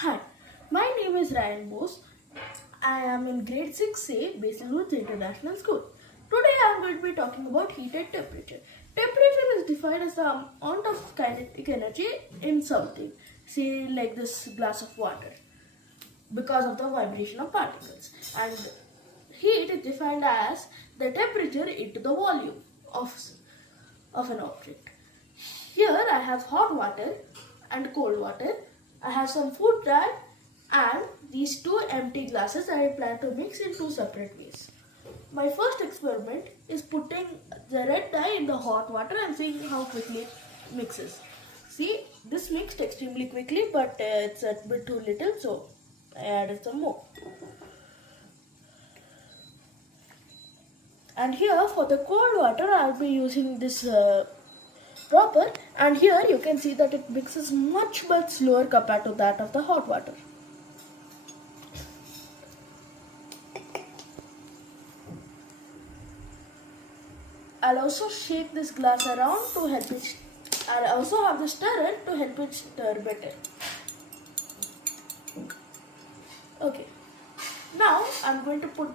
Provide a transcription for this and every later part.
Hi, my name is Ryan Bose. I am in grade 6A, Basil Woods International School. Today I am going to be talking about heat and temperature. Temperature is defined as the amount of kinetic energy in something, say like this glass of water, because of the vibration of particles. And heat is defined as the temperature into the volume of an object. Here I have hot water and cold water. I have some food dye and these two empty glasses that I plan to mix in two separate ways. My first experiment is putting the red dye in the hot water and seeing how quickly it mixes. See, this mixed extremely quickly, but it's a bit too little, so I added some more. And here for the cold water, I'll be using this dropper, and here you can see that it mixes much slower compared to that of the hot water. I'll also shake this glass around to help it. I'll also have the stirrer to help it stir better. Okay. Now I'm going to put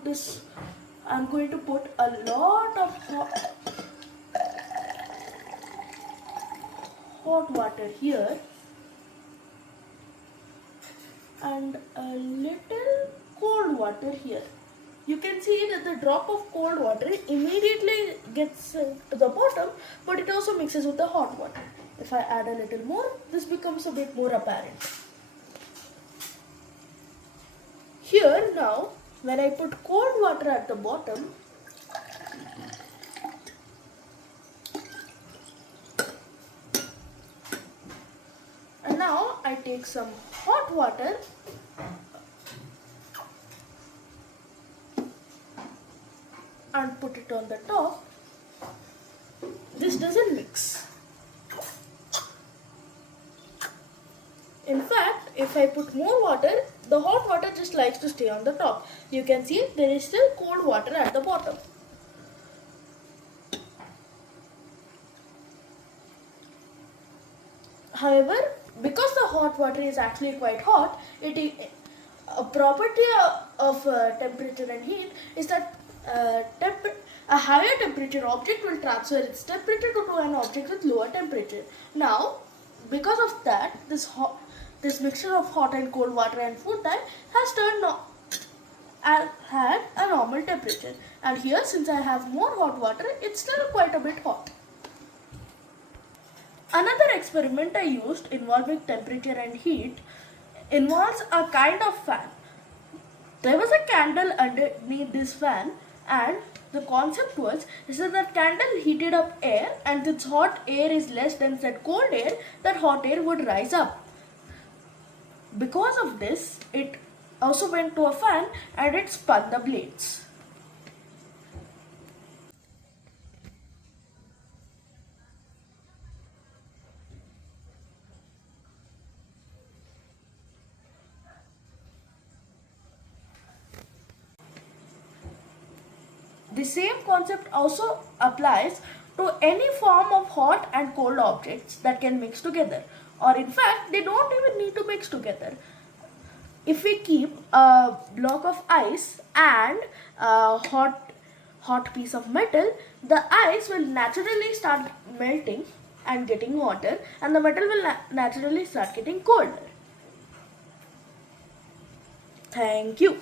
a lot of hot water here and a little cold water here. You can see that the drop of cold water immediately gets to the bottom, but it also mixes with the hot water. If I add a little more, this becomes a bit more apparent. Here now, when I put cold water at the bottom, and now I take some hot water and put it on the top. This doesn't mix. In fact, if I put more water, the hot water just likes to stay on the top. You can see there is still cold water at the bottom. However, because the hot water is actually quite hot, a property of temperature and heat is that a higher temperature object will transfer its temperature to an object with lower temperature. Now, because of that, this mixture of hot and cold water and food dye has had a normal temperature. And here, since I have more hot water, it's still quite a bit hot. Another experiment I used involving temperature and heat involves a kind of fan. There was a candle underneath this fan, and the concept was that candle heated up air, and since hot air is less dense than cold air, that hot air would rise up. Because of this, it also went to a fan and it spun the blades. The same concept also applies to any form of hot and cold objects that can mix together, or in fact they don't even need to mix together. If we keep a block of ice and a hot piece of metal, the ice will naturally start melting and getting hotter, and the metal will naturally start getting colder. Thank you.